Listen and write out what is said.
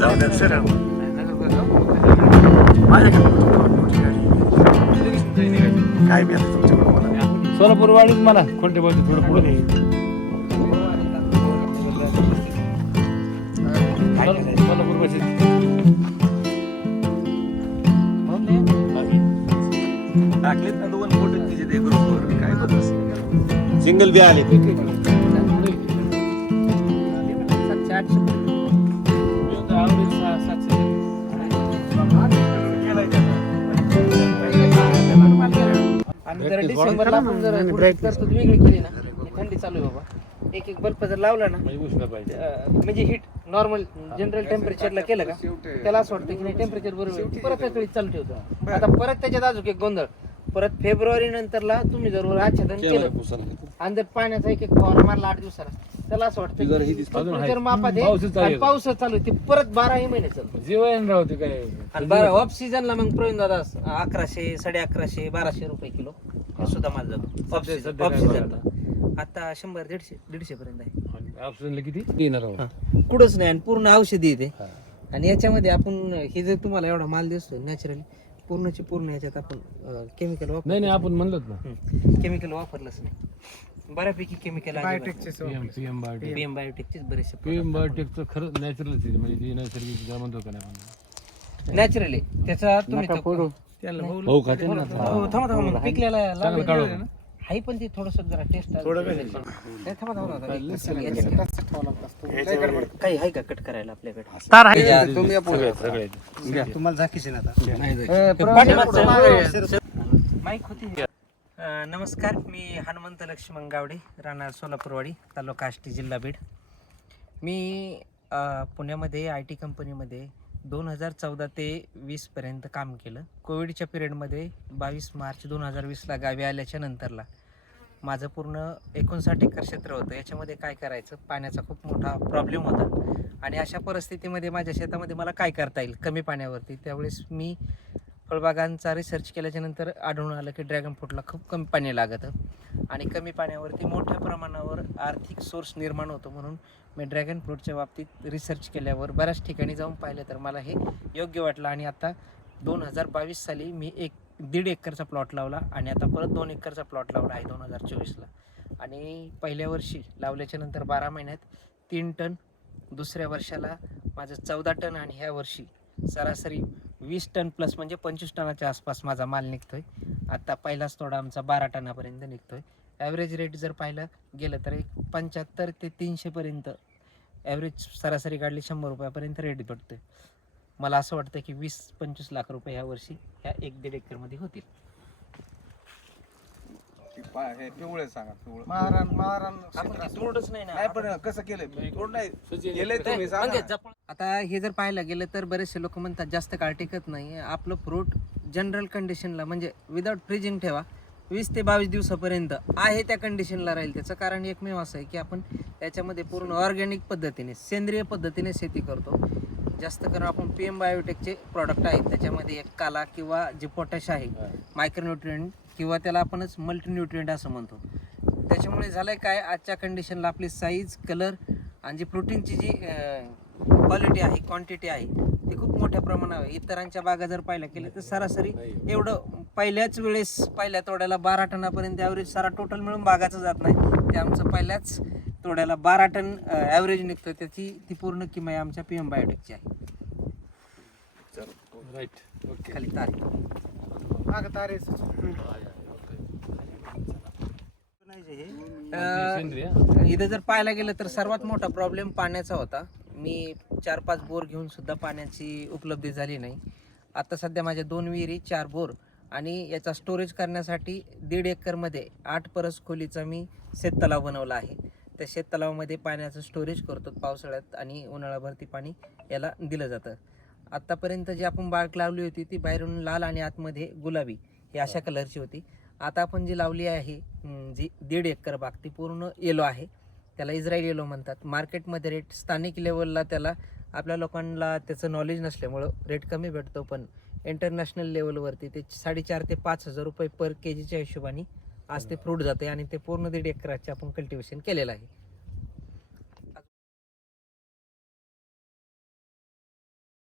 जाऊ द्या गाडी काय मी आता तुमच्याकडे मला सोलापूर मला खोलटे बोलते थोडं पुढे सोलापूर बसेल. टाकलेत ना दोन फोटो तिचे ते ग्रुपवर काय बदल? सिंगल बी आले. आणि जर डिसेंबरला आपण जर तरतूद वेगळी केली ना? थंडी चालू आहे बाबा. एक एक बल्ब जर लावला ना म्हणजे उष्ण पाहिजे. अं, म्हणजे हिट नॉर्मल जनरल टेम्परेचरला केलं का त्याला असं वाटतं की नाही टेम्परेचर बरोबर आहे. परत त्या वेळी चालू ठेवतो. आता परत त्याच्यात अजून एक गोंधळ. परत फेब्रुवारी नंतरला तुम्ही जर आच्छादन केलं आणि जर पाण्याचा एक एक फवारा मारला आठ दिवसाला त्याला असं वाटतं की अजून temperature आहे. मापात आहे. पाऊसच चालू आणि आहे. पाऊसच चालू आहे. ते परत बाराही महिने चालू जीवन राहते काय. आणि बरं ऑफ सीझनला मग प्रवीण दादा अकराशे साडे अकराशे बाराशे रुपये किलो. हे सुद्धा माल जातो. ऑफ सीझन ऑफ काय सीझन आता शंभर दीडशे दीडशे पर्यंत आहे. ऑप्शनला किती? येणार. कुठंच नाही आणि पूर्ण औषधी आहे हा. ते आणि याच्यामध्ये आपण हे जर तुम्हाला एवढा माल दिसतो नॅचरली पूर्णची पूर्ण याच्यात आपण केमिकल वापर नाही नाही आपण म्हणलोच ना. केमिकल वापरलंच नाही. बऱ्यापैकी chemical PM PM biotech BM बायोटेकचेच बरेचसे पीएम बायोटेकचं खरंच नॅचरलच आहे म्हणजे ती नैसर्गिक म्हणतो का नाही आपण नॅचरली त्याचा तुम्ही तो- भाऊ खाते ना हो, थांबा थांबा मग पिकलेला चांगलं काढू हाही पण ती थोडस जरा टेस्ट थांबा थांबा थांबा. याच्यात ठेवा. काही आहे का? कट करायला आपल्याकडे? तार आहे. सगळे सगळे तुम्हाला झाकीशी ना माईक होती. नमस्कार मी हनुमंत लक्ष्मण गावडे राहणार सोलापूरवाडी तालुका आष्टी जिल्हा बीड. मी पुण्यामध्ये आय टी कंपनीमध्ये दोन हजार चौदा ते वीसपर्यंत काम केलं. कोविडच्या पिरियडमध्ये बावीस मार्च दोन हजार वीसला गावी आल्याच्या नंतरला माझं पूर्ण एकोणसाठ एकर क्षेत्र होतं. याच्यामध्ये काय करायचं? पाण्याचा खूप मोठा प्रॉब्लेम होता. आणि अशा परिस्थितीमध्ये माझ्या शेतामध्ये मला काय करता येईल? कमी पाण्यावरती. त्यावेळेस मी फळबागांचा रिसर्च केल्याच्यानंतर आढळून आलं की ड्रॅगन फ्रूटला खूप कमी पाणी लागतं. आणि कमी पाण्यावरती मोठ्या प्रमाणावर आर्थिक सोर्स निर्माण होतो म्हणून मी ड्रॅगन फ्रूटच्या बाबतीत रिसर्च केल्यावर बऱ्याच ठिकाणी जाऊन पाहिलं तर मला हे योग्य वाटलं. आणि आता दोन हजार बावीस साली मी एक दीड एकरचा प्लॉट लावला आणि आता परत दोन एकरचा प्लॉट लावला आहे दोन हजार चोवीसला आणि पहिल्या वर्षी लावल्याच्यानंतर बारा महिन्यात तीन टन दुसऱ्या वर्षाला माझं चौदा टन आणि ह्या वर्षी सरासरी वीस टन प्लस म्हणजे पंचवीस टनाच्या आसपास माझा माल निघतोय. आता पहिलाच थोडा आमचा बारा टनापर्यंत निघतोय. ॲव्हरेज रेट जर पाहिलं गेलं तर एक पंच्याहत्तर ते तीनशेपर्यंत ॲव्हरेज सरासरी काढली शंभर रुपयापर्यंत रेट भेटतोय. मला असं वाटतं की वीस पंचवीस लाख रुपये ह्या वर्षी ह्या एक दीड एकरमध्ये होतील. पिवळे सांगा पिवळे. आपण ते तोडच नाही पण कसं केलंय? तोड नाही. केलंय तुम्ही सांगा. म्हणजे आता हे जर पाहायला गेलं तर बरेचसे लोक म्हणतात जास्त काळ टिकत नाही आपलं फ्रूट जनरल कंडिशनला म्हणजे विदाउट फ्रीजिंग ठेवा वीस ते बावीस दिवसापर्यंत आहे त्या कंडिशनला राहील त्याचं. कारण एकमेव असं आहे की आपण याच्यामध्ये पूर्ण ऑर्गॅनिक पद्धतीने सेंद्रिय पद्धतीने शेती करतो. जास्त करून आपण पी एम बायोटेकचे प्रॉडक्ट आहेत. त्याच्यामध्ये एक काला किंवा जे पोटॅश आहे मायक्रोन्युट्रिएंट किंवा त्याला आपणच मल्टीन्युट्रिएंट असं म्हणतो. त्याच्यामुळे झालंय काय आजच्या कंडिशनला आपली साईज कलर आणि जी प्रोटीनची जी क्वालिटी आहे क्वांटिटी आहे ती खूप मोठ्या प्रमाणावर आहे. इतरांच्या बागा जर पाहिल्या केल्या तर सरासरी एवढं पहिल्याच वेळेस पहिल्या तोड्याला बारा टनापर्यंत ॲव्हरेज सारा टोटल मिळून बागाचं जात नाही. ते आमचं पहिल्याच तोड्याला बारा टन ॲव्हरेज निघतं. त्याची ती पूर्ण किंमत आमच्या पी एम बायोटेकची आहे. राईट ओके खाली तारीख इथं जर पाहायला गेलं तर सर्वात मोठा प्रॉब्लेम पाण्याचा होता. मी चार पाच बोर घेऊन सुद्धा पाण्याची उपलब्धी झाली नाही. आता सध्या माझ्या दोन विहिरी चार बोर आणि याचा स्टोरेज करण्यासाठी दीड एकरमध्ये आठ परस खोलीचा मी शेततलाव बनवला आहे. त्या शेततलावामध्ये पाण्याचं स्टोरेज करतो पावसाळ्यात आणि उन्हाळ्याभरती पाणी याला दिलं जातं. आत्तापर्यंत जी आपण बाग लावली होती ती बाहेरून लाल आणि आतमध्ये गुलाबी. ही अशा कलरची होती. आता आपण जी लावली आहे जी दीड एकर बाग ती पूर्ण येलो आहे. त्याला इस्रायल येलो म्हणतात. मार्केटमध्ये रेट स्थानिक लेवलला त्याला आपल्या लोकांना त्याचं नॉलेज नसल्यामुळं रेट कमी भेटतो पण इंटरनॅशनल लेवलवरती ते साडेचार ते पाच हजार रुपये पर के जीच्या हिशोबाने आज ते फ्रूट जाते आणि ते पूर्ण दीड एकराचे आपण कल्टिवेशन केलेलं आहे.